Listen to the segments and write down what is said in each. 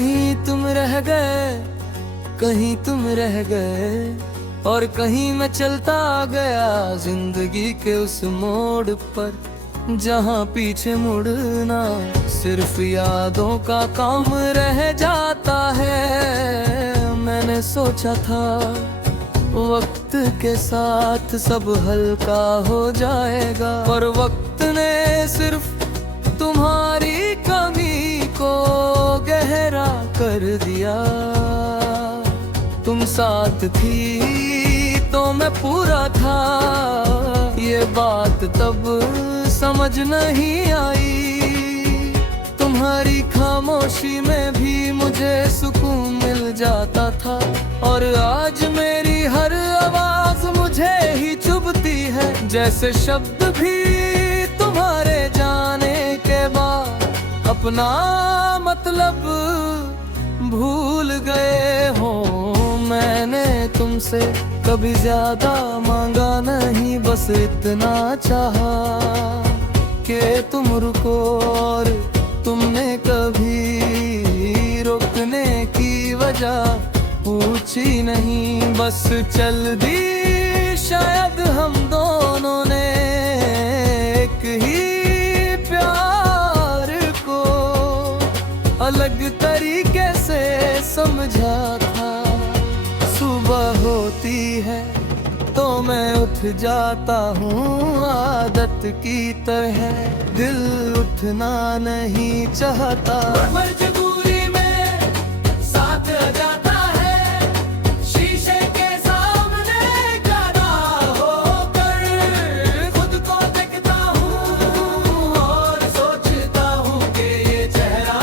कहीं तुम रह गए, कहीं तुम रह गए, और कहीं मैं चलता गया जिंदगी के उस मोड़ पर, जहाँ पीछे मुड़ना सिर्फ यादों का काम रह जाता है। मैंने सोचा था वक्त के साथ सब हल्का हो जाएगा, पर वक्त ने सिर्फ तुम्हारी कमी को गहरा कर दिया। तुम साथ थी तो मैं पूरा था, ये बात तब समझ नहीं आई। तुम्हारी खामोशी में भी मुझे सुकून मिल जाता था, और आज मेरी हर आवाज मुझे ही चुभती है। जैसे शब्द भी तुम्हारे जाने के बाद अपना मतलब भूल गए हो। मैंने तुमसे कभी ज्यादा मांगा नहीं, बस इतना चाहा कि तुम रुको, और तुमने कभी रोकने की वजह पूछी नहीं। बस चल दी शायद हम दोनों ने एक ही प्यार को, अलग तरीके से समझा था। सुबह होती है तो मैं उठ जाता हूँ आदत की तरह, दिल उठना नहीं चाहता। मजबूरी में साथ जाता है, शीशे के सामने खड़ा होकर खुद को देखता हूँ और सोचता हूँ कि ये चेहरा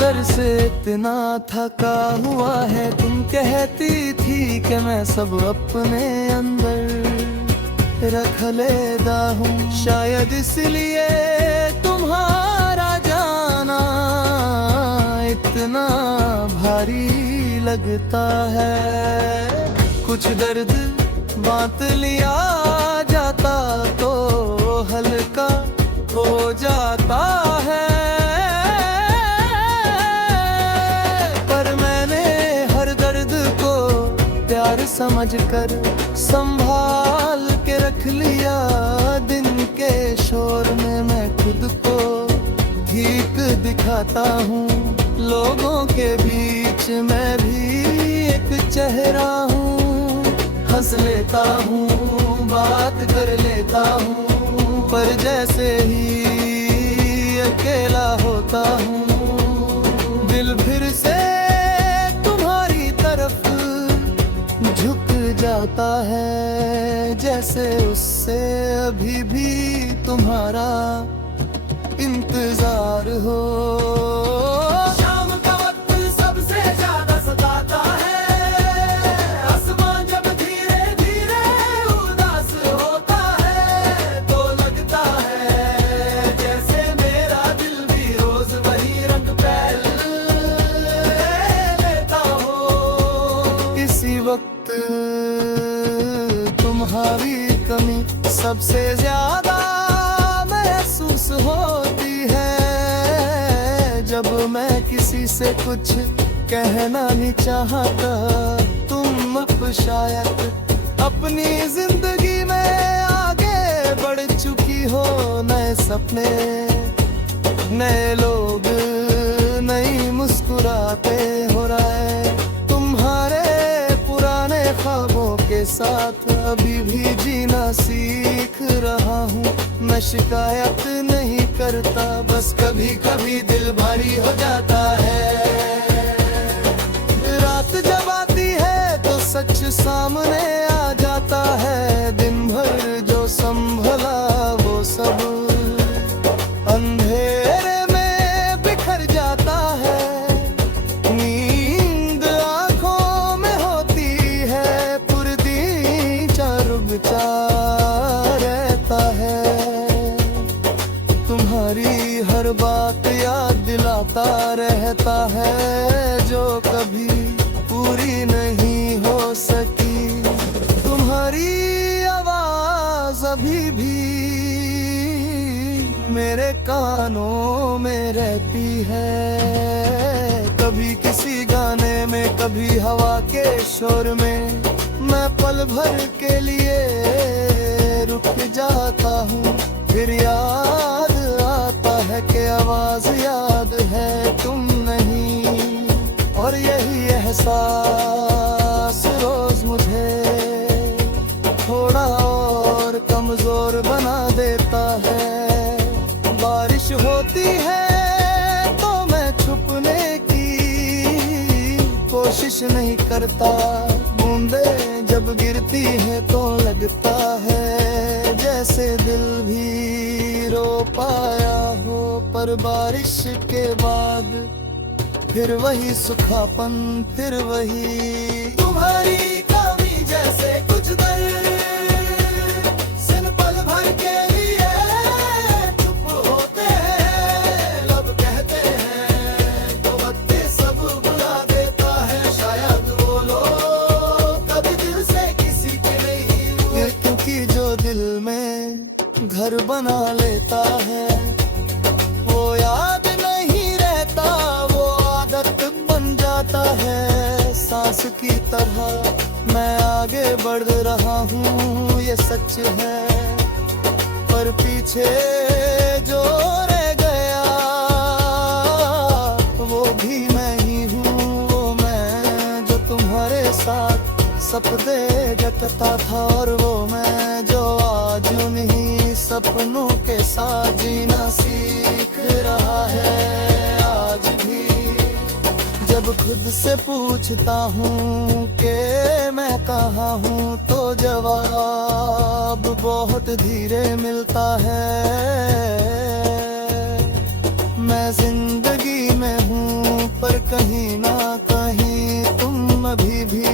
घर से इतना थका हुआ है। तुम कहती थी कि मैं सब अपने अंदर रख लेता हूँ, शायद इसलिए तुम्हारा जाना इतना भारी लगता है। कुछ दर्द बांट लिया जाता तो हल्का हो जाता है, समझकर संभाल के रख लिया। दिन के शोर में मैं खुद को ठीक दिखाता हूँ, लोगों के बीच मैं भी एक चेहरा हूँ। हंस लेता हूँ, बात कर लेता हूँ, पर जैसे ही अकेला होता हूँ दिल फिर से तुम्हारी तरफ झुक जाता है। जैसे उससे अभी भी तुम्हारा इंतजार हो। शाम का वक्त सबसे ज्यादा सताता है, आसमान जब धीरे धीरे उदास होता है तो लगता है जैसे मेरा दिल भी रोज वही रंग पहन लेता हो। इसी वक्त तुम्हारी कमी सबसे ज्यादा महसूस होती है। जब मैं किसी से कुछ कहना नहीं चाहता, तुम अब शायद अपनी जिंदगी में आगे बढ़ चुकी हो। नए सपने, नए लोग, नई मुस्कुराते हो रहा है। तुम्हारे पुराने ख्वाबों के साथ अभी भी जीना सीख रहा हूँ। मैं शिकायत नहीं करता, बस कभी कभी दिल भारी हो जाता है। रात जब आती है तो सच सामने आ जाता है। दिन भर जो संभला वो सब अंधेरे में बिखर जाता है। नींद आंखों में होती है, पुरदी चारुबचा रहता है। तुम्हारी हर बात याद दिलाता रहता है, जो कभी पूरी नहीं हो सकी। तुम्हारी आवाज अभी भी मेरे कानों में रहती है। कभी किसी गाने में, कभी हवा के शोर में, मैं पल भर के लिए रुक जाता हूँ। फिर याद आता है कि आवाज याद है, तुम नहीं। और यही एहसास रोज मुझे थोड़ा और कमजोर बना देता है। बारिश होती है तो मैं छुपने की कोशिश नहीं करता। बूंदे जब गिरती है तो लगता है जैसे दिल भी रो पाया हो। पर बारिश के बाद फिर वही सुखापन, फिर वही तुम्हारी कमी जैसे कुछ दर्द सिर्फ पल भर के लिए चुप होते हैं। लब कहते हैं तो वक्त सब बुला देता है। शायद वो लोग कभी दिल से किसी के नहीं हुए, क्योंकि जो दिल में घर बना लेता है वो याद नहीं रहता, वो आदत बन जाता है। सांस की तरह मैं आगे बढ़ रहा हूँ, ये सच है। पर पीछे जो रह गया वो भी मैं ही हूँ। वो मैं जो तुम्हारे साथ सपने जगता था, और वो मैं जो आज उन्हीं सपनों के साथ जीना सीख रहा है आज भी। जब खुद से पूछता हूँ कि मैं कहाँ हूँ, तो जवाब बहुत धीरे मिलता है। मैं जिंदगी में हूँ पर कहीं ना कहीं तुम अभी भी